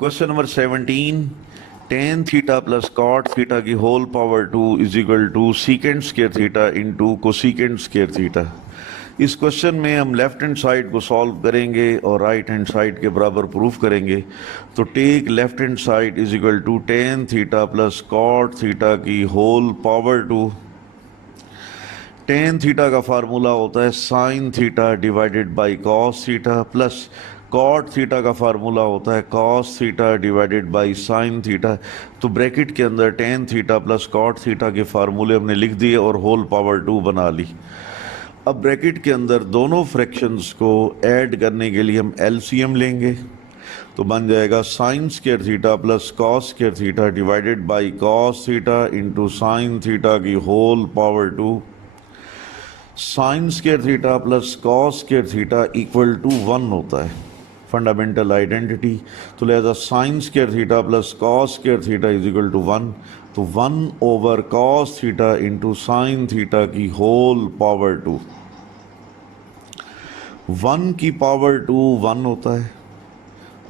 Question number 17, tan theta plus cot theta की whole power 2 is equal to secant square theta into cosecant square theta. इस question में हम left hand side को solve करेंगे और right hand side के बराबर प्रूफ करेंगे। तो take left hand side is equal to tan theta plus cot theta की होल पावर 2। टेन थीटा का फार्मूला होता है sine theta divided by cos theta, plus cot theta का फार्मूला होता है cos theta divided by sine theta. तो bracket के अंदर tan theta plus cot theta के फार्मूले हमने लिख दिए और होल पावर 2 बना ली। अब ब्रैकेट के अंदर दोनों फ्रैक्शंस को ऐड करने के लिए हम एलसीएम लेंगे। तो बन जाएगा sine square theta plus cos square theta divided by cos theta into sine theta की whole power 2। Sine square theta plus cos square theta equal to 1 होता है, फंडामेंटल आइडेंटिटी। तो लिहाजा sine square theta plus cos square theta is equal to 1। तो 1 over cos theta into sine theta की whole power 2। 1 की power 2 1 होता है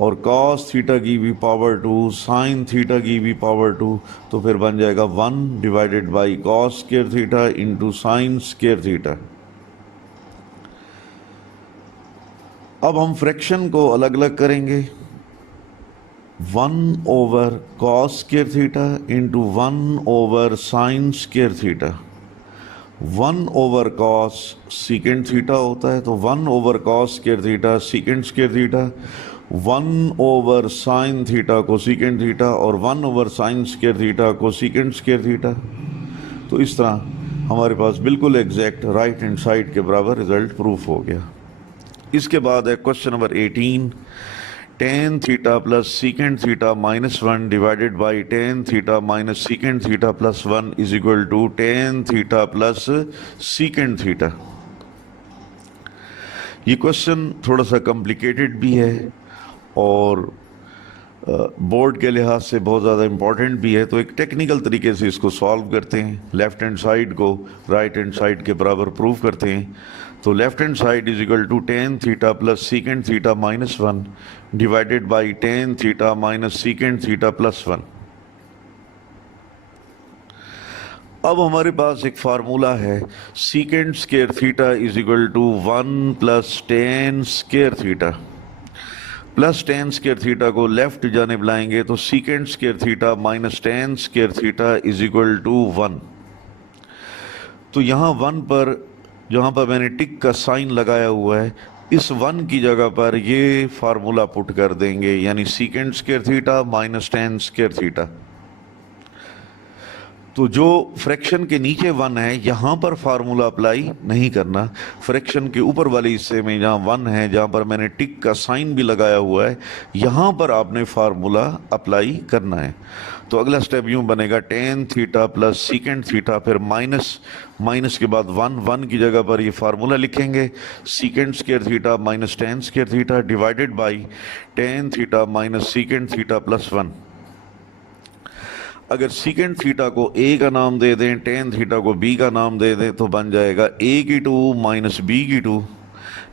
और कॉस थीटा की भी पावर 2, साइन थीटा की भी पावर 2। तो फिर बन जाएगा 1 divided by cos square theta into sine square theta. अब हम फ्रैक्शन को अलग अलग करेंगे। 1 over cos square theta into 1 over sine square theta. 1 over cos secant theta होता है, तो 1 over cos square theta सीकेंड square theta. 1 over sine theta को सीकेंड थीटा और 1 ओवर साइन स्क्वायर थीटा को सीकेंड स्क्वायर थीटा। तो इस तरह हमारे पास बिल्कुल एग्जैक्ट राइट हैंड साइड के बराबर रिजल्ट प्रूफ हो गया। इसके बाद है question number 18, tan theta plus secant theta minus 1 divided by tan theta minus secant theta plus 1 is equal to tan theta plus secant theta. ये क्वेश्चन थोड़ा सा कॉम्प्लिकेटेड भी है और बोर्ड के लिहाज से बहुत ज़्यादा इम्पॉर्टेंट भी है। तो एक टेक्निकल तरीके से इसको सॉल्व करते हैं, लेफ्ट हैंड साइड को राइट हैंड साइड के बराबर प्रूव करते हैं। तो left hand side is equal to tan theta plus secant theta minus 1 divided by tan theta minus secant theta plus 1। अब हमारे पास एक फार्मूला है secant square theta is equal to 1 plus tan square theta. Plus tan square theta को left जानिब लाएंगे तो secant square theta minus ten square theta is equal to 1। तो यहाँ 1 पर जहाँ पर मैंने टिक का साइन लगाया हुआ है, इस 1 की जगह पर ये फार्मूला पुट कर देंगे, यानी सीकेंड square theta minus ten square theta. तो जो फ्रैक्शन के नीचे 1 है यहाँ पर फार्मूला अप्लाई नहीं करना। फ्रैक्शन के ऊपर वाले हिस्से में जहाँ 1 है, जहाँ पर मैंने टिक का साइन भी लगाया हुआ है, यहाँ पर आपने फार्मूला अप्लाई करना है। तो अगला स्टेप यूँ बनेगा ten theta plus secant theta, फिर माइनस के बाद 1 की जगह पर ये फार्मूला लिखेंगे सीकेंड square theta minus ten square theta divided by tan theta minus secant theta plus 1। अगर सीकेंड थीटा को a का नाम दे दें, टेन थीटा को b का नाम दे दें, तो बन जाएगा a की 2 माइनस b की 2,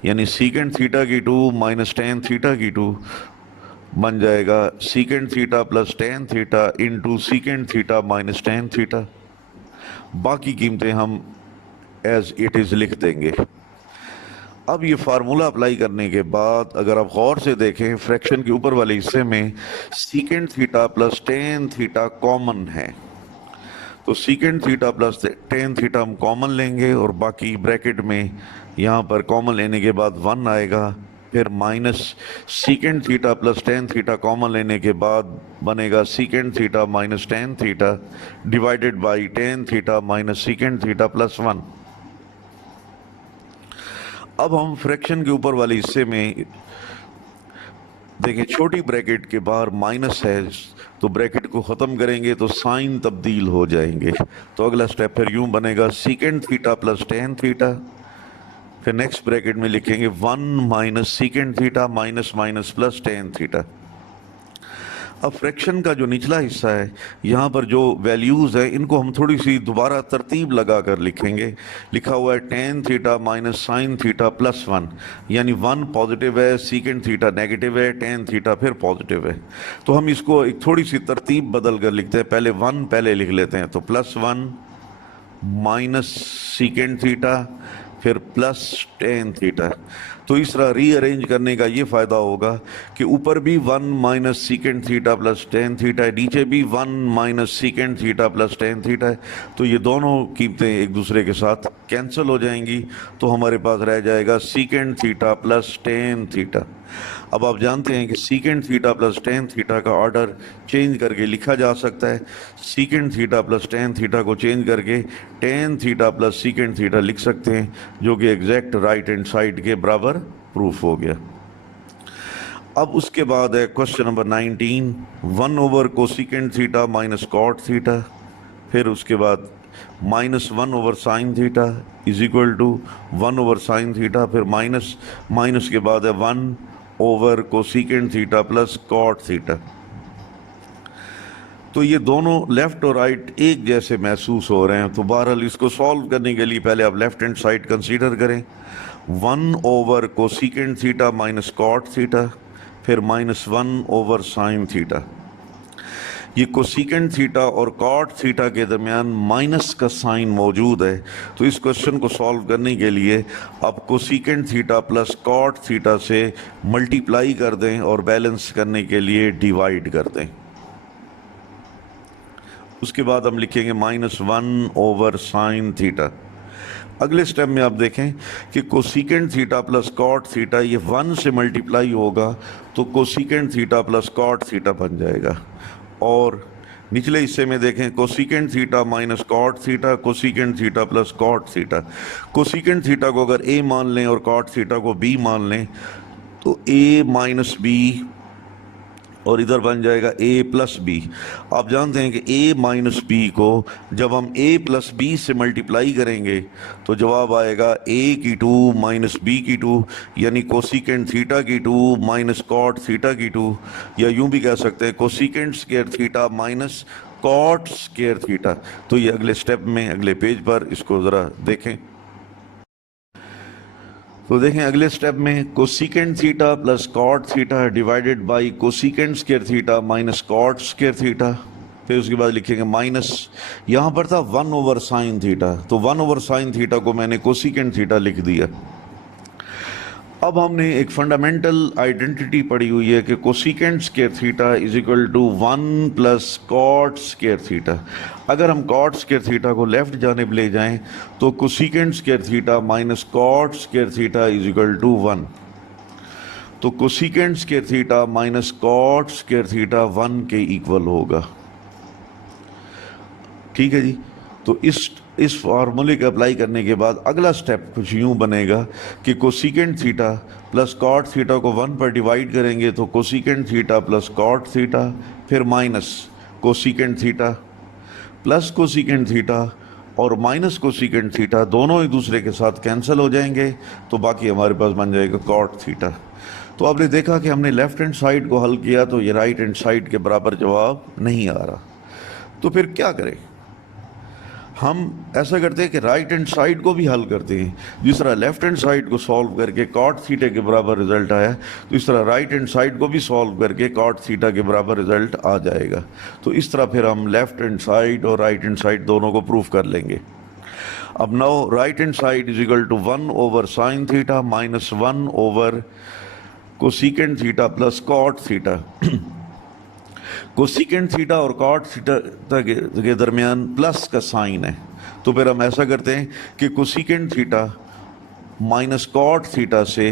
यानी सीकेंड थीटा की 2 माइनस टेन थीटा की 2 बन जाएगा सीकेंड theta plus tan theta into सीकेंड theta minus tan theta. बाकी कीमतें हम एज इट इज़ लिख देंगे। अब ये फार्मूला अप्लाई करने के बाद अगर आप गौर से देखें, फ्रैक्शन के ऊपर वाले हिस्से में सीकेंड theta plus tan theta common है, तो सीकेंड थीटा प्लस टेन थीटा हम कॉमन लेंगे और बाकी ब्रैकेट में यहाँ पर कॉमन लेने के बाद 1 आएगा, फिर minus secant theta plus tan theta common लेने के बाद बनेगा सीकेंड theta minus tan theta divided by tan theta minus secant theta plus 1। अब हम फ्रैक्शन के ऊपर वाले हिस्से में देखिए, छोटी ब्रैकेट के बाहर माइनस है, तो ब्रैकेट को ख़त्म करेंगे तो साइन तब्दील हो जाएंगे। तो अगला स्टेप फिर यूं बनेगा सीकेंड थीटा प्लस टेन थीटा, फिर नेक्स्ट ब्रैकेट में लिखेंगे 1 minus secant theta minus minus plus tan theta. अब फ्रैक्शन का जो निचला हिस्सा है, यहाँ पर जो वैल्यूज़ है इनको हम थोड़ी सी दोबारा तरतीब लगा कर लिखेंगे। लिखा हुआ है ten theta minus sine theta plus one, यानी वन पॉजिटिव है, सीकेंड थीटा नेगेटिव है, टेन थीटा फिर पॉजिटिव है। तो हम इसको एक थोड़ी सी तरतीब बदल कर लिखते हैं। पहले वन पहले लिख लेते हैं, तो plus one minus secant theta फिर प्लस टेन थीटा। तो इस तरह रीअरेंज करने का ये फ़ायदा होगा कि ऊपर भी one minus secant theta plus tan theta है, नीचे भी one minus secant theta plus tan theta है। तो ये दोनों कीमतें एक दूसरे के साथ कैंसिल हो जाएंगी, तो हमारे पास रह जाएगा सीकेंड थीटा प्लस टेन थीटा। अब आप जानते हैं कि सीकेंड थीटा प्लस टेन थीटा का ऑर्डर चेंज करके लिखा जा सकता है। सीकेंड थीटा प्लस टेन थीटा को चेंज करके ten theta plus secant theta लिख सकते हैं, जो कि एग्जैक्ट राइट हैंड साइड के बराबर प्रूफ हो गया। अब उसके बाद है question number 19, one over cosecant theta minus cot theta, फिर उसके बाद minus one over sine theta is equal to one over sine theta, फिर माइनस माइनस के बाद है one over cosecant theta plus cot theta. तो ये दोनों लेफ्ट और राइट एक जैसे महसूस हो रहे हैं। तो बहरहाल इसको सॉल्व करने के लिए पहले आप लेफ्ट हैंड साइड कंसीडर करें। One over cosecant theta minus cot theta, फिर minus one over sine theta. ये कोसिकेंड थीटा और कॉट थीटा के दरमियान माइनस का साइन मौजूद है। तो इस क्वेश्चन को सॉल्व करने के लिए आप cosecant theta plus cot theta से मल्टीप्लाई कर दें और बैलेंस करने के लिए डिवाइड कर दें। उसके बाद हम लिखेंगे minus one over sine theta. अगले स्टेप में आप देखें कि cosecant theta plus cot theta ये वन से मल्टीप्लाई होगा, तो cosecant theta plus cot theta बन जाएगा। और निचले हिस्से में देखें cosecant theta minus cot theta, cosecant theta plus cot theta. Cosecant theta को अगर ए मान लें और कॉट थीटा को बी मान लें, तो ए माइनस बी और इधर बन जाएगा ए प्लस बी। आप जानते हैं कि ए माइनस बी को जब हम ए प्लस बी से मल्टीप्लाई करेंगे तो जवाब आएगा ए की टू माइनस बी की टू, यानी कोसिकेंड थीटा की टू माइनस कॉट थीटा की टू, या यूं भी कह सकते हैं cosecant square theta minus cot square theta. तो ये अगले स्टेप में अगले पेज पर इसको ज़रा देखें। तो देखें अगले स्टेप में cosecant theta plus cot theta divided by cosecant square theta minus cot square theta. फिर उसके बाद लिखेंगे माइनस, यहाँ पर था वन ओवर साइन थीटा, तो वन ओवर साइन थीटा को मैंने कोसिकेंड थीटा लिख दिया। अब हमने एक फंडामेंटल आइडेंटिटी पढ़ी हुई है कि cosecant square theta is equal to one plus cot square theta. अगर हम कॉट स्क्वायर थीटा को लेफ्ट जानिब ले जाएं तो cosecant square theta minus cot square theta is equal to one. तो cosecant square theta minus cot square theta one के equal होगा। ठीक है जी। तो इस फार्मूले के अप्लाई करने के बाद अगला स्टेप कुछ यूं बनेगा कि cosecant theta plus cot theta को वन पर डिवाइड करेंगे, तो cosecant theta plus cot theta, फिर minus cosecant theta plus cosecant theta और माइनस कोसिकेंड थीटा दोनों एक दूसरे के साथ कैंसिल हो जाएंगे, तो बाकी हमारे पास बन जाएगा कॉट थीटा। तो आपने देखा कि हमने लेफ्ट हैंड साइड को हल किया तो ये राइट हैंड साइड के बराबर जवाब नहीं आ रहा। तो फिर क्या करें? हम ऐसा करते हैं कि राइट हैंड साइड को भी हल करते हैं। जिस तरह लेफ्ट हैंड साइड को सॉल्व करके कॉट थीटा के बराबर रिजल्ट आया, तो इस तरह राइट हैंड साइड को भी सॉल्व करके कॉट थीटा के बराबर रिजल्ट आ जाएगा। तो इस तरह फिर हम लेफ्ट हैंड साइड और राइट हैंड साइड दोनों को प्रूफ कर लेंगे। अब now right hand side is equal to one over sine theta minus one over cosecant theta plus cot theta. Cosecant theta और कॉट थीटा के दरमियान प्लस का साइन है, तो फिर हम ऐसा करते हैं कि cosecant theta minus cot theta से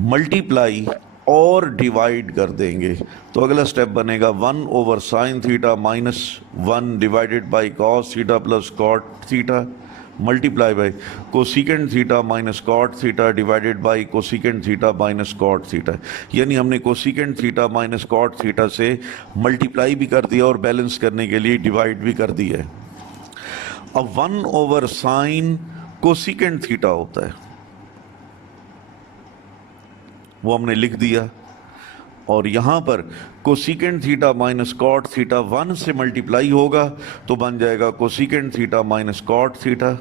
मल्टीप्लाई और डिवाइड कर देंगे। तो अगला स्टेप बनेगा one over sine theta minus one divided by cos theta plus cot theta multiply by cosecant theta minus cot theta divided by cosecant theta minus cot theta. यानी हमने cosecant theta minus cot theta से multiply भी कर दिया और balance करने के लिए डिवाइड भी कर दिया है। अब one over sine cosecant theta होता है, वो हमने लिख दिया। और यहाँ पर cosecant theta minus cot theta 1 से मल्टीप्लाई होगा तो बन जाएगा cosecant theta minus cot theta,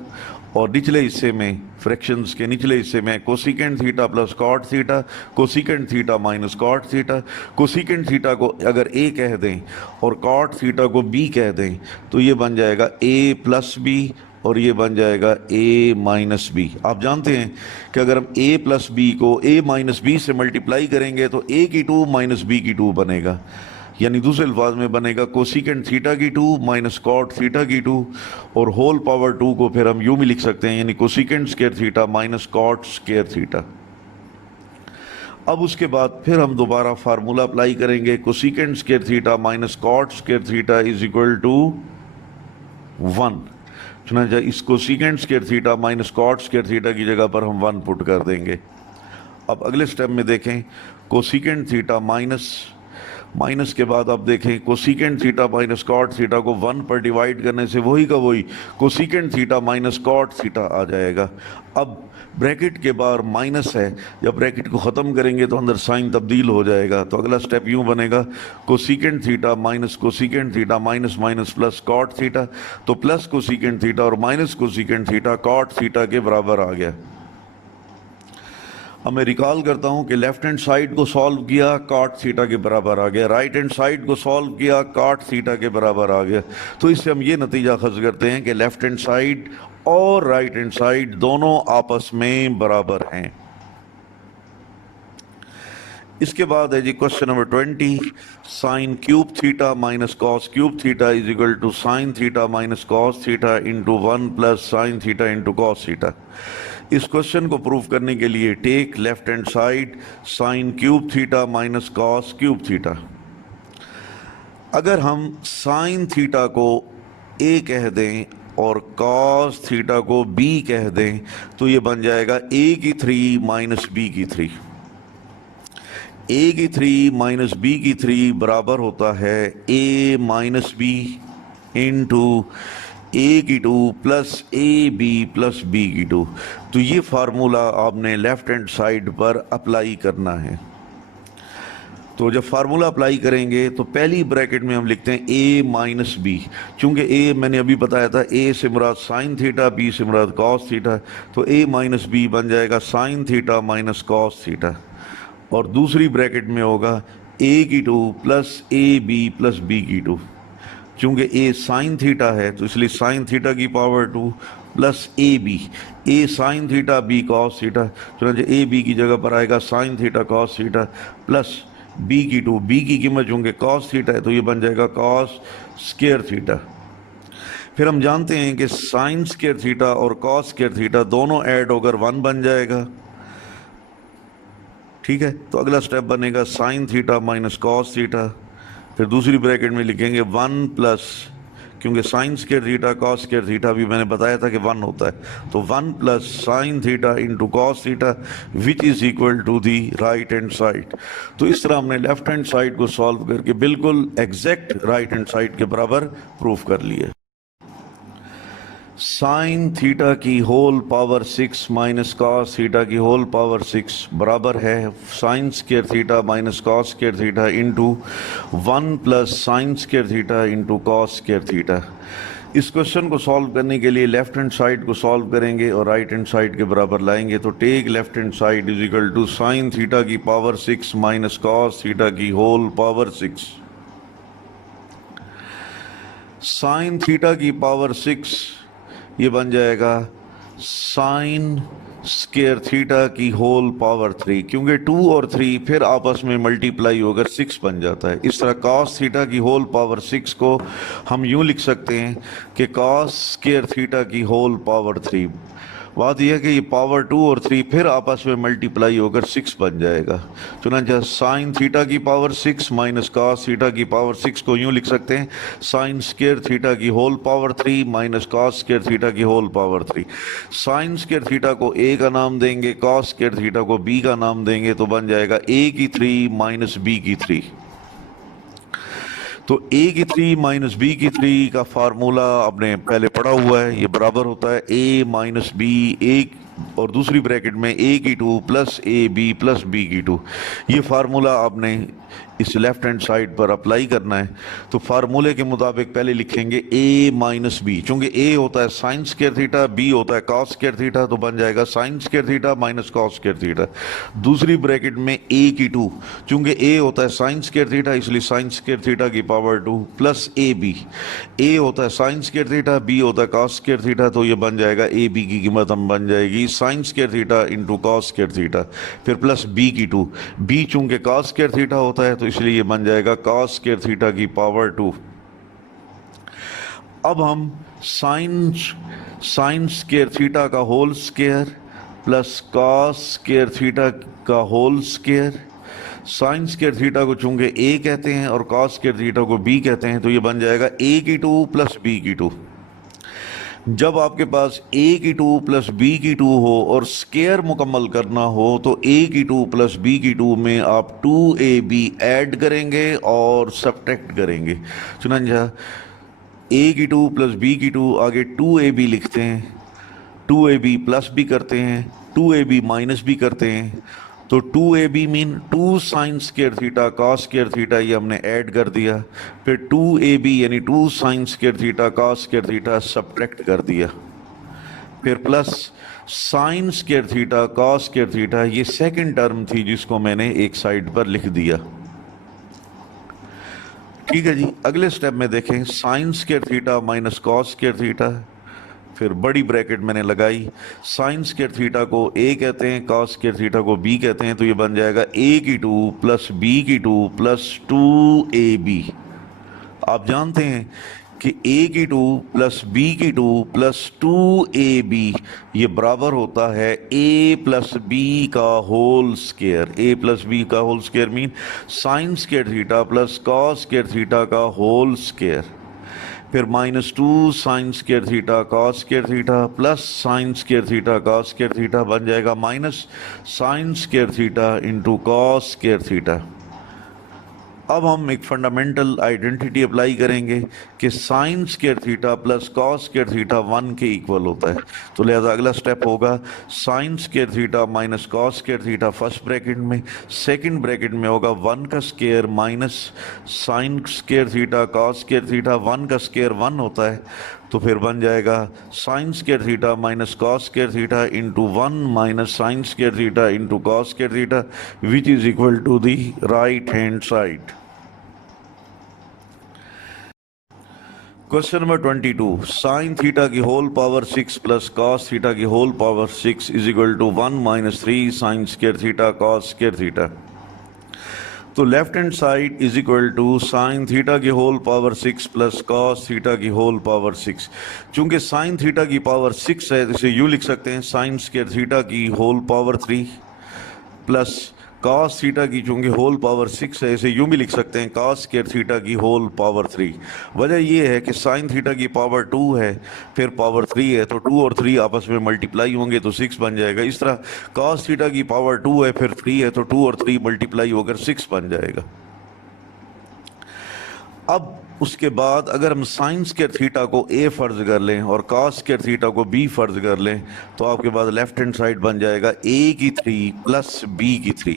और निचले हिस्से में फ्रैक्शंस के निचले हिस्से में cosecant theta plus cot theta, cosecant theta minus cot theta. Cosecant theta को अगर ए कह दें और कॉट थीटा को बी कह दें तो ये बन जाएगा ए प्लस बी, और ये बन जाएगा a माइनस बी। आप जानते हैं कि अगर हम a प्लस बी को a माइनस बी से मल्टीप्लाई करेंगे तो a की 2 माइनस बी की 2 बनेगा, यानी दूसरे अल्फाज में बनेगा कोसिकेंट थीटा की 2 माइनस कॉट थीटा की 2, और होल पावर 2 को फिर हम यूं भी लिख सकते हैं, यानी cosecant square theta minus cot square theta. अब उसके बाद फिर हम दोबारा फार्मूला अप्लाई करेंगे, cosecant square theta minus cot square theta is equal to 1। चुनांचा इस cosecant square theta minus cot square theta की जगह पर हम 1 पुट कर देंगे। अब अगले स्टेप में देखें, कोसिकेंट थीटा माइनस के बाद आप देखें cosecant theta minus cot theta को 1 पर डिवाइड करने से वही का वही cosecant theta minus cot theta आ जाएगा। अब ब्रैकेट के बाहर माइनस है, जब ब्रैकेट को ख़त्म करेंगे तो अंदर साइन तब्दील हो जाएगा। तो अगला स्टेप यूं बनेगा, cosecant theta minus cosecant theta minus minus plus cot theta, तो प्लस कोसिकेंट थीटा और minus cosecant theta cot theta के बराबर आ गया। अब मैं रिकॉल करता हूं कि लेफ्ट हैंड साइड को सॉल्व किया कॉट थीटा के बराबर आ गया, राइट हैंड साइड को सॉल्व किया कॉट थीटा के बराबर आ गया। तो इससे हम ये नतीजा खज करते हैं कि लेफ्ट हैंड साइड और राइट हैंड साइड दोनों आपस में बराबर हैं। इसके बाद है जी question number 20, sine cube theta minus cos cube theta is equal to sine theta minus cos theta into 1 plus sine theta into cos theta. इस क्वेश्चन को प्रूव करने के लिए take left hand side sine cube theta minus cos cube theta. अगर हम sign theta को a कह दें और कॉस थीटा को b कह दें तो ये बन जाएगा a की 3 माइनस b की 3। a की 3 माइनस b की 3 बराबर होता है a minus b into a की 2 plus A B plus B की 2। तो ये फार्मूला आपने लेफ्ट हैंड साइड पर अप्लाई करना है। तो जब फार्मूला अप्लाई करेंगे तो पहली ब्रैकेट में हम लिखते हैं a माइनस बी, चूंकि a मैंने अभी बताया था a से मुराद साइन थीटा, b से मुराद कॉस थीटा, तो a माइनस बी बन जाएगा sine theta minus cos theta, और दूसरी ब्रैकेट में होगा a की 2 plus A B plus B की 2। चूंकि a साइन थीटा है तो इसलिए साइन थीटा की power 2 plus A B, A sine theta B cos theta, चुनांचे ए बी की जगह पर आएगा sine theta cos theta plus B की 2, बी की कीमत चूंकि कॉस थीटा है तो ये बन जाएगा कॉस स्क्वायर थीटा। फिर हम जानते हैं कि साइन स्क्वायर थीटा और कॉस स्क्वायर थीटा दोनों ऐड होकर 1 बन जाएगा, ठीक है। तो अगला स्टेप बनेगा sign theta minus cos theta, फिर दूसरी ब्रैकेट में लिखेंगे 1 प्लस, क्योंकि sign square theta cos square theta भी मैंने बताया था कि 1 होता है, तो 1 plus sine theta into cos theta which is equal to the right hand side. तो इस तरह हमने लेफ्ट हैंड साइड को सॉल्व करके बिल्कुल एग्जैक्ट राइट हैंड साइड के बराबर प्रूफ कर लिया। साइन थीटा की whole power 6 minus cos theta की होल पावर 6 बराबर है sine square theta minus cos square theta into 1 plus sine square theta into cos square theta. इस क्वेश्चन को सॉल्व करने के लिए लेफ्ट हैंड साइड को सॉल्व करेंगे और राइट हैंड साइड के बराबर लाएंगे। तो take left hand side is equal to sine theta की पावर 6 माइनस कॉस थीटा की होल पावर 6। साइन थीटा की पावर 6 ये बन जाएगा साइन स्क्वायर थीटा की होल पावर 3, क्योंकि 2 और 3 फिर आपस में मल्टीप्लाई होकर 6 बन जाता है। इस तरह कॉस थीटा की होल पावर 6 को हम यूं लिख सकते हैं कि कॉस स्क्वायर थीटा की होल पावर 3। बात यह है कि ये पावर 2 और 3 फिर आपस में मल्टीप्लाई होकर 6 बन जाएगा। चुनांचे साइन थीटा की पावर 6 माइनस कॉस थीटा की पावर 6 को यूं लिख सकते हैं साइन स्क्वायर थीटा की whole power 3 minus cos square theta की whole power 3। Sine square theta को a का नाम देंगे, कॉस स्क्वायर थीटा को b का नाम देंगे, तो बन जाएगा a की 3 माइनस b की 3। तो a की 3 माइनस b की 3 का फार्मूला आपने पहले पढ़ा हुआ है, ये बराबर होता है a माइनस बी, और दूसरी ब्रैकेट में ए की two plus A B plus B की टू। ये फार्मूला आपने इस लेफ्ट हैंड साइड पर अप्लाई करना है। तो फार्मूले के मुताबिक पहले लिखेंगे a माइनस बी, चूंकि a होता है साइन स्क्वायर थीटा, b होता है कॉस स्क्वायर थीटा, तो बन जाएगा sine square theta minus cos square theta. दूसरी ब्रैकेट में a की टू, चूंकि a होता है साइन स्क्वायर थीटा इसलिए साइन स्क्वायर थीटा की power 2 plus A b, a होता है साइन स्क्वायर थीटा, b होता है कॉस स्क्वायर थीटा, तो ये बन जाएगा a b की कीमत हम बन जाएगी sine square theta into cos square theta, फिर प्लस b की टू, b चूंकि कॉस स्क्वायर थीटा होता है तो इसलिए ये बन जाएगा कॉस स्क्वायर थीटा की पावर 2। अब हम साइन स्क्वायर थीटा का whole square plus cos square theta का whole square, sine square theta को चूंकि a कहते हैं और कॉस स्क्वायर थीटा को b कहते हैं, तो ये बन जाएगा a की टू प्लस b की टू। जब आपके पास a की टू प्लस b की टू हो और स्क्वायर मुकम्मल करना हो तो a की टू प्लस b की टू में आप 2ab ऐड करेंगे और सब्ट्रैक्ट करेंगे। चुनांजा a की टू प्लस b की टू आगे 2ab लिखते हैं, 2ab प्लस भी करते हैं, 2ab माइनस भी करते हैं, तो 2ab mean 2 sine square theta cos square theta ये हमने ऐड कर दिया, फिर 2ab यानी 2 sine square theta cos square theta subtract कर दिया, फिर plus sine square theta cos square theta, ये सेकंड टर्म थी जिसको मैंने एक साइड पर लिख दिया। ठीक है जी, अगले स्टेप में देखें sign square theta minus cos square theta, फिर बड़ी ब्रैकेट मैंने लगाई, साइन स्क्वायर थीटा को a कहते हैं कॉस स्क्वायर थीटा को b कहते हैं, तो ये बन जाएगा a की टू प्लस b की टू प्लस 2ab। आप जानते हैं कि a की टू प्लस b की टू प्लस 2ab ये बराबर होता है a प्लस b का whole square, a plus b का whole square mean sine square theta plus cos square theta का होल स्क्वायर, फिर minus 2 sine square theta cos square theta plus sine square theta cos square theta बन जाएगा minus sine square theta into cos square theta. अब हम एक fundamental identity apply करेंगे कि sign square theta plus cos square theta 1 के equal होता है, तो लिहाजा अगला स्टेप होगा sign square theta minus cos square theta first bracket में, सेकंड ब्रैकेट में होगा 1 का square minus sine square theta cos square theta, 1 का स्क्वायर 1 होता है, तो फिर बन जाएगा sine square theta minus cos square theta into 1 minus sine square theta into cos square theta which is equal to the right hand side. Question number 22, sine theta की whole power 6 plus cos theta की whole power 6 is equal to 1 minus 3 sine square theta cos square theta. तो left hand side is equal to sine theta की whole power 6 plus cos theta की whole power 6। चूंकि sign theta की power 6 है तो इसे यूँ लिख सकते हैं साइन स्क्वायर थीटा की whole power 3 plus cos theta की चूंकि होल पावर 6 है इसे यूँ भी लिख सकते हैं कॉस स्क्वायर थीटा की होल पावर 3। वजह यह है कि साइन थीटा की पावर 2 है फिर पावर 3 है, तो 2 और 3 आपस में मल्टीप्लाई होंगे तो 6 बन जाएगा। इस तरह कॉस थीटा की पावर 2 है फिर 3 है तो 2 और 3 मल्टीप्लाई होकर 6 बन जाएगा। अब उसके बाद अगर हम साइन स्क्वायर थीटा को a फर्ज कर लें और कॉस स्क्वायर थीटा को b फर्ज कर लें तो आपके पास लेफ्ट हैंड साइड बन जाएगा a की 3 प्लस b की 3।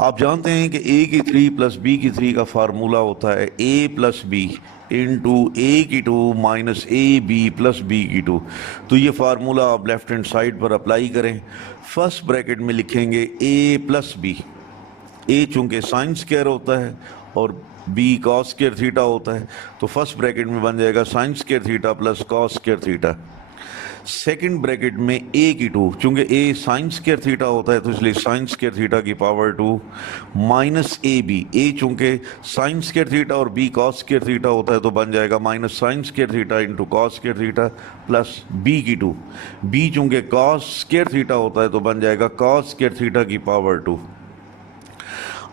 आप जानते हैं कि a की 3 प्लस b की 3 का फार्मूला होता है a plus b into a की 2 minus a B plus b की 2। तो ये फार्मूला आप लेफ्ट हैंड साइड पर अप्लाई करें। फर्स्ट ब्रैकेट में लिखेंगे a प्लस b, a चूंकि साइन स्क्वायर होता है और b कॉस स्क्वायर थीटा होता है, तो फर्स्ट ब्रैकेट में बन जाएगा sine square theta plus cos square theta. Second bracket में a की 2, चूंकि a साइन स्क्वायर थीटा होता है तो इसलिए साइन स्क्वायर थीटा की power 2 minus a b, a चूंकि साइन स्क्वायर थीटा और b कॉस स्क्वायर थीटा होता है तो बन जाएगा minus sine square theta into cos square theta plus b की 2, b चूंकि कॉस स्क्वायर थीटा होता है तो बन जाएगा कॉस स्क्वायर थीटा की पावर 2।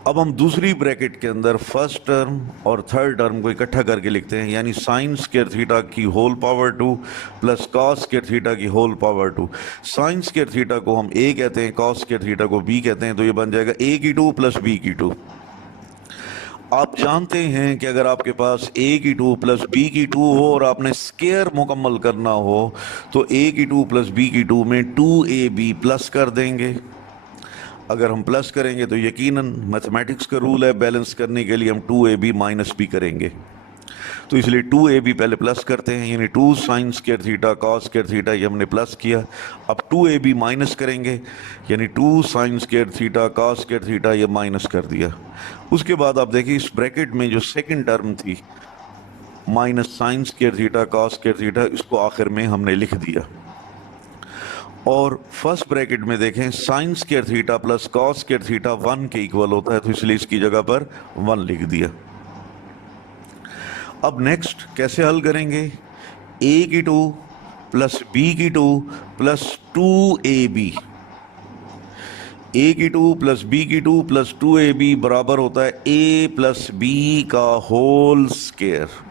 अब हम दूसरी ब्रैकेट के अंदर फर्स्ट टर्म और थर्ड टर्म को इकट्ठा करके लिखते हैं, यानी साइन स्क्वायर थीटा की whole power 2 plus cos square theta की whole power 2। Sine square theta को हम a कहते हैं, कॉस स्क्वायर थीटा को b कहते हैं, तो ये बन जाएगा a की 2 प्लस b की 2। आप जानते हैं कि अगर आपके पास ए की टू प्लस बी की टू हो और आपने स्केयर मुकम्मल करना हो तो ए की टू प्लस बी की टू में 2ab प्लस कर देंगे। अगर हम प्लस करेंगे तो यकीनन मैथमेटिक्स का रूल है, बैलेंस करने के लिए हम 2ab माइनस भी करेंगे। तो इसलिए 2ab पहले प्लस करते हैं, यानी 2 sine square theta cos square theta, ये हमने प्लस किया। अब 2ab माइनस करेंगे, यानी 2 sine square theta cos square theta, ये माइनस कर दिया। उसके बाद आप देखिए इस ब्रैकेट में जो सेकंड टर्म थी minus sine square theta cos square theta, इसको आखिर में हमने लिख दिया। और फर्स्ट ब्रैकेट में देखें sign square theta plus cos square theta 1 के इक्वल होता है, तो इसलिए इसकी जगह पर 1 लिख दिया। अब नेक्स्ट कैसे हल करेंगे? ए की टू प्लस बी की टू प्लस 2ab, ए की टू प्लस बी की टू प्लस 2ab बराबर होता है ए प्लस बी का whole square.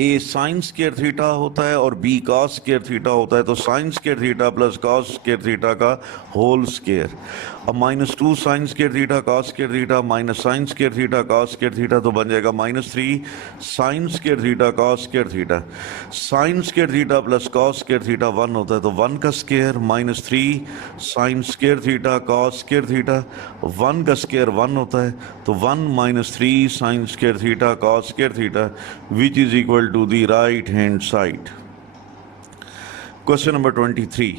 A sine square theta होता है और बी कॉस स्क्वायर थीटा होता है, तो sign square theta plus cos square theta का होल स्क्वायर। अब -2 sine square theta cos square theta minus sine square theta cos square theta, तो बन जाएगा -3 sine square theta cos square theta. Sign square theta plus cos square theta 1 होता है, तो 1 का square -3 sine square theta cos square theta, 1 का square 1 होता है, तो 1 - 3 sine square theta cos square theta, which is equal to the right hand side. Question number 23.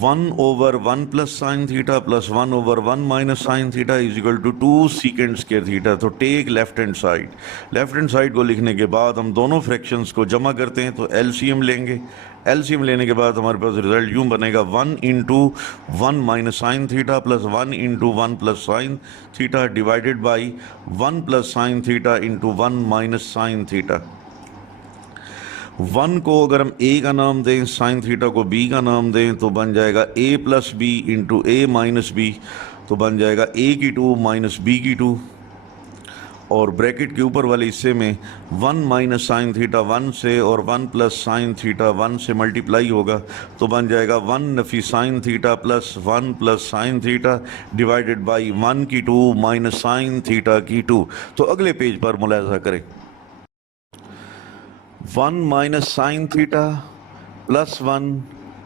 1/1 plus sine theta plus 1/1 minus sine theta is equal to 2 secant square theta. तो take left hand side. Left hand side को लिखने के बाद हम दोनों fractions को जमा करते हैं, तो एलसीएम लेंगे। एलसीएम लेने के बाद हमारे पास रिजल्ट यूं बनेगा 1 × 1 minus sine theta plus 1 × 1 plus sine theta divided by 1 plus sine theta into 1 minus sine theta. 1 को अगर हम a का नाम दें, साइन थीटा को b का नाम दें, तो बन जाएगा a plus b into a minus b, तो बन जाएगा a की टू माइनस b की टू। और ब्रैकेट के ऊपर वाले हिस्से में 1 माइनस साइन थीटा 1 से और 1 प्लस साइन थीटा 1 से मल्टीप्लाई होगा, तो बन जाएगा 1 Nafi sine theta plus 1 plus sine theta divided by 1 की टू माइनस साइन थीटा की टू। तो अगले पेज पर मुलाहिजा करें, 1 minus sine theta plus 1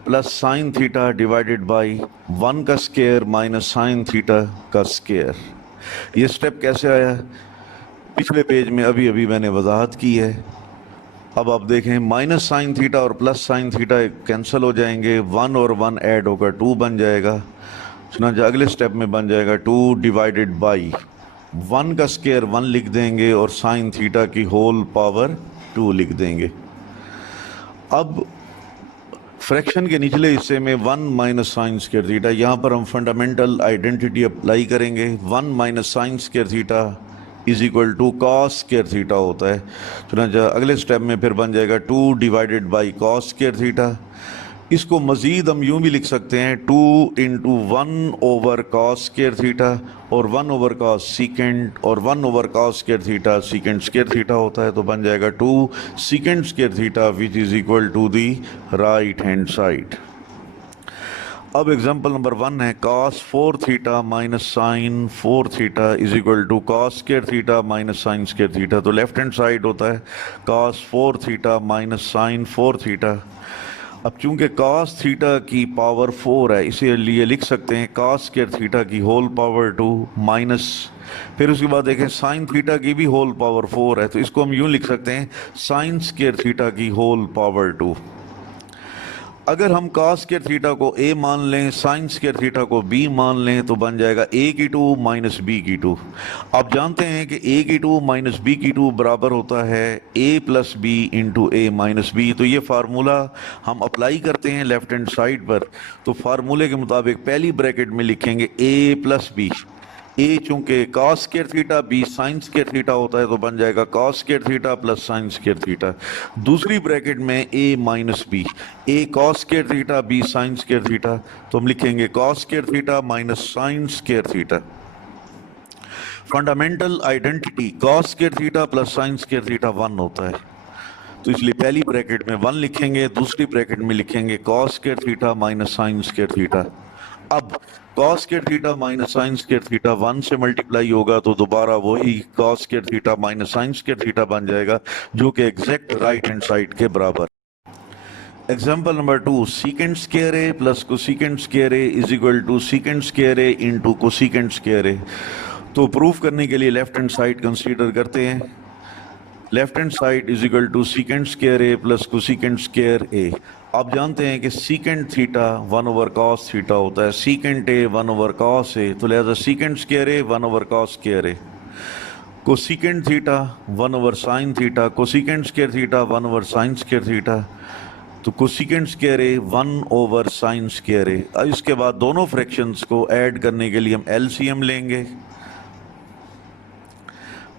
plus sine theta divided by 1 का स्क्वायर माइनस साइन थीटा का स्क्वायर। ये स्टेप कैसे आया? पिछले पेज में अभी अभी मैंने वजाहत की है। अब आप देखें माइनस साइन थीटा और प्लस साइन थीटा कैंसिल हो जाएंगे, 1 और 1 ऐड होकर 2 बन जाएगा। चुनांचे अगले स्टेप में बन जाएगा 2 डिवाइडेड बाई 1 का स्क्वायर 1 लिख देंगे और साइन थीटा की होल पावर 2 लिख देंगे। अब फ्रैक्शन के निचले हिस्से में 1 माइनस साइन स्क्वायर थीटा, यहाँ पर हम फंडामेंटल आइडेंटिटी अप्लाई करेंगे। 1 minus sine square theta is equal to cos square theta होता है। चुनांचे अगले स्टेप में फिर बन जाएगा 2 divided by cos square theta. इसको मज़ीद हम यूँ भी लिख सकते हैं 2 × 1 ओवर कॉस स्क्वायर थीटा और 1 ओवर कॉस सीकेंट और 1 over cos square theta secant square theta होता है, तो बन जाएगा 2 secant square theta which is equal to the right hand side. अब एग्जांपल नंबर 1 है cos 4 theta minus sine 4 theta is equal to cos square theta minus sine square theta. तो left hand side होता है cos 4 theta minus sine 4 theta. अब चूंकि cos theta की power 4 है, इसीलिए लिख सकते हैं cos स्क्वायर थीटा की होल पावर 2 माइनस, फिर उसके बाद देखें साइन थीटा की भी होल पावर 4 है, तो इसको हम यूं लिख सकते हैं साइन स्क्वायर थीटा की होल पावर 2। अगर हम cos स्क्वायर थीटा को a मान लें, साइन स्क्वायर थीटा को b मान लें, तो बन जाएगा a की 2 माइनस b की 2। आप जानते हैं कि a की 2 माइनस b की 2 बराबर होता है a plus b into a minus b. तो ये फार्मूला हम अप्लाई करते हैं लेफ्ट हैंड साइड पर। तो फार्मूले के मुताबिक पहली ब्रैकेट में लिखेंगे a प्लस बी। a चूंकि cos square theta b sine square theta होता है, तो बन जाएगा cos square theta plus sine square theta. दूसरी ब्रैकेट में a minus b, a cos square theta b sine square theta, तो हम लिखेंगे cos square theta minus sine square theta. Fundamental identity cos square theta plus sine square theta 1 होता है, तो इसलिए पहली ब्रैकेट में 1 लिखेंगे, दूसरी ब्रैकेट में लिखेंगे cos square theta minus sine square theta. अब cos square theta minus sine square theta 1 से मल्टीप्लाई होगा तो दोबारा वही cos square theta minus sine square theta बन जाएगा, जो कि एग्जैक्ट राइट हैंड साइड के बराबर। Example number 2, secant square A plus cosecant square A is equal to secant square A into cosecant square A. तो प्रूफ करने के लिए लेफ्ट हैंड साइड कंसीडर करते हैं। Left hand side is equal to secant square A plus cosecant square A. आप जानते हैं कि secant theta 1 over cos theta होता है, secant A 1 over cos A, तो लिहाजा secant square A 1 over cos square A. Cosecant theta 1 over sine theta, cosecant square theta 1 over sine square theta, तो cosecant square A 1 over sine square A. अब इसके बाद दोनों fractions को add करने के लिए हम एलसीएम लेंगे,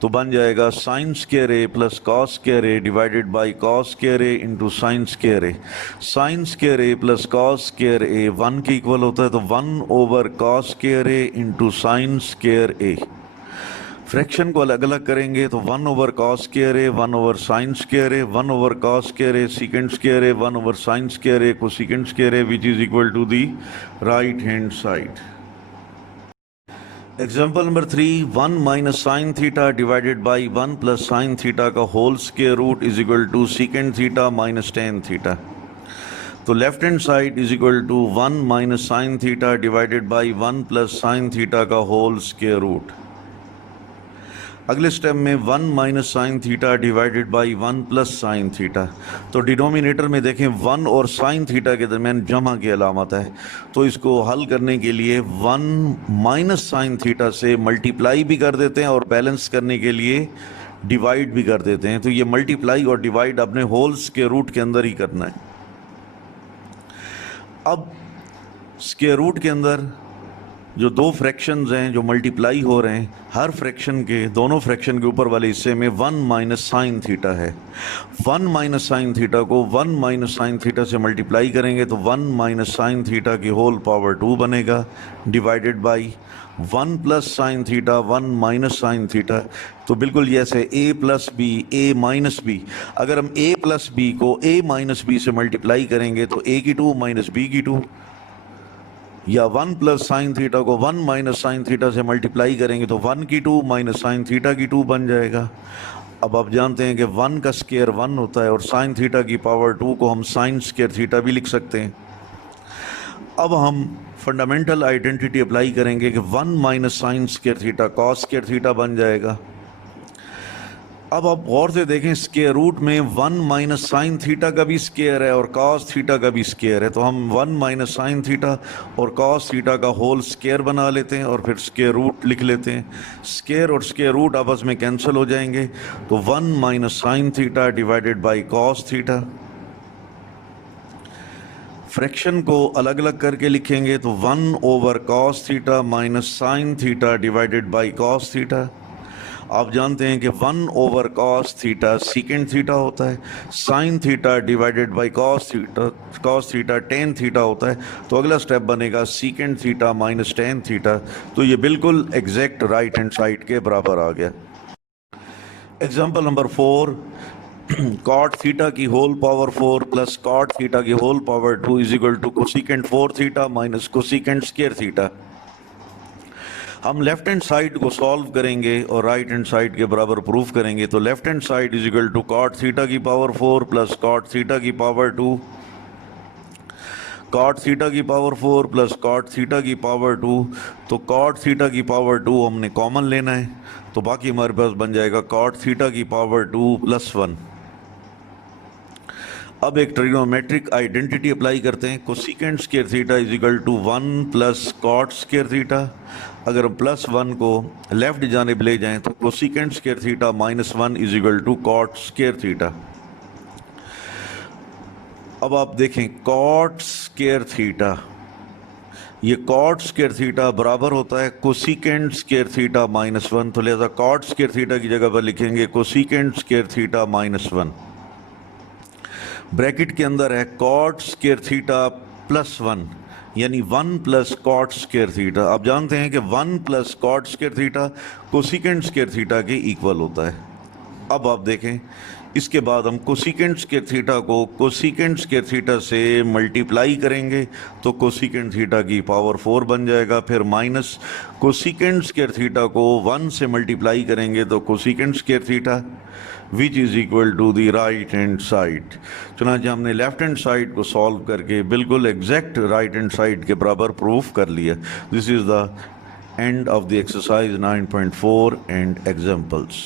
तो बन जाएगा sine square A plus cos square A divided by cos square A into sine square A. Sine square A plus cos square A 1 के इक्वल होता है, तो 1 over cos square A into sine square A. Fraction को अलग अलग करेंगे तो 1 over cos square A 1 over sine square A 1 over cos square A secant square A 1 over sine square ए को secant square A which is equal to the right hand side. Example number 3, 1 minus sine theta divided by 1 plus sine theta का whole square root is equal to secant theta minus tan theta. तो left hand side is equal to 1 minus sine theta divided by 1 plus sine theta का whole square root. अगले step में 1 minus sine theta divided by 1 plus sine theta. तो denominator में देखें 1 और sine theta के दरमियान जमा की अलामत है, तो इसको हल करने के लिए 1 माइनस साइन थीटा से मल्टीप्लाई भी कर देते हैं और बैलेंस करने के लिए डिवाइड भी कर देते हैं। तो ये मल्टीप्लाई और डिवाइड अपने होल्स के रूट के अंदर ही करना है। अब स्क्वायर रूट के अंदर जो दो फ्रैक्शंस हैं जो मल्टीप्लाई हो रहे हैं, हर फ्रैक्शन के दोनों फ्रैक्शन के ऊपर वाले हिस्से में 1 माइनस साइन थीटा है। 1 माइनस साइन थीटा को 1 माइनस साइन थीटा से मल्टीप्लाई करेंगे तो 1 माइनस साइन थीटा की होल पावर 2 बनेगा divided by 1 plus sine theta 1 minus sine theta. तो बिल्कुल जैसे a plus b a minus b, अगर हम a प्लस बी को a माइनस बी से मल्टीप्लाई करेंगे तो a की 2 माइनस b की 2, या 1 प्लस साइन थीटा को 1 माइनस साइन थीटा से मल्टीप्लाई करेंगे तो 1 की 2 माइनस साइन थीटा की 2 बन जाएगा। अब आप जानते हैं कि 1 का स्क्वायर 1 होता है और साइन थीटा की पावर 2 को हम साइन स्क्वायर थीटा भी लिख सकते हैं। अब हम फंडामेंटल आइडेंटिटी अप्लाई करेंगे कि 1 minus sine square theta cos square theta बन जाएगा। अब आप गौर से देखें, स्क्वायर रूट में 1 माइनस साइन थीटा का भी स्क्वायर है और कॉस थीटा का भी स्क्वायर है, तो हम 1 माइनस साइन थीटा और कॉस थीटा का होल स्क्वायर बना लेते हैं और फिर स्क्वायर रूट लिख लेते हैं। स्क्वायर और स्क्वायर रूट आपस में कैंसिल हो जाएंगे, तो 1 minus sine theta divided by cos theta. Fraction को अलग अलग करके लिखेंगे तो 1 over cos theta minus sine theta divided by cos theta. आप जानते हैं कि 1 over cos theta secant theta होता है, sine theta divided by cos theta tan theta होता है। तो अगला स्टेप बनेगा secant theta minus tan theta. तो ये बिल्कुल एग्जैक्ट राइट हैंड साइड के बराबर आ गया। एग्जाम्पल नंबर 4, कॉट थीटा की whole power 4 plus cot theta की whole power 2 is equal to cosecant 4 theta minus cosecant square theta. हम लेफ्ट हैंड साइड को सॉल्व करेंगे और राइट हैंड साइड के बराबर प्रूफ करेंगे। तो left hand side is equal to cot theta की पावर 4 प्लस कॉट थीटा की पावर 2, कॉट थीटा की पावर 4 प्लस कॉट थीटा की पावर 2। तो कॉट थीटा की पावर 2 हमने कॉमन लेना है, तो बाकी हमारे पास बन जाएगा कॉट थीटा की पावर 2 प्लस 1। अब एक ट्रिग्नोमेट्रिक आइडेंटिटी अप्लाई करते हैं। Cosecant square theta is equal to 1 plus cot square theta. अगर हम प्लस 1 को लेफ्ट जानिब ले जाएं तो cosecant square theta minus 1 is equal to cot square theta. अब आप देखें कॉट स्क्वायर थीटा, ये कॉट स्क्वायर थीटा बराबर होता है कोसिकेंट स्क्वायर थीटा माइनस 1। तो लिहाजा कॉट स्क्वायर थीटा की जगह पर लिखेंगे cosecant square theta minus 1। Bracket के अंदर है कॉट स्क्वायर थीटा प्लस 1, यानी 1 प्लस कॉट स्क्वायर थीटा। आप जानते हैं कि 1 plus cot square theta cosecant square theta के इक्वल होता है। अब आप देखें इसके बाद हम कोसिकेंट स्क्वायर थीटा को कोसिकेंट स्क्वायर थीटा से मल्टीप्लाई करेंगे तो कोसिकेंट थीटा की पावर 4 बन जाएगा, फिर माइनस कोसिकेंट स्क्वायर थीटा को 1 से मल्टीप्लाई करेंगे तो cosecant square theta which is equal to the right hand side. चुनांचे हमने लेफ्ट हैंड साइड को सॉल्व करके बिल्कुल एग्जैक्ट राइट हैंड साइड के बराबर प्रूफ कर लिया। This is the end of the exercise 9.4 and examples.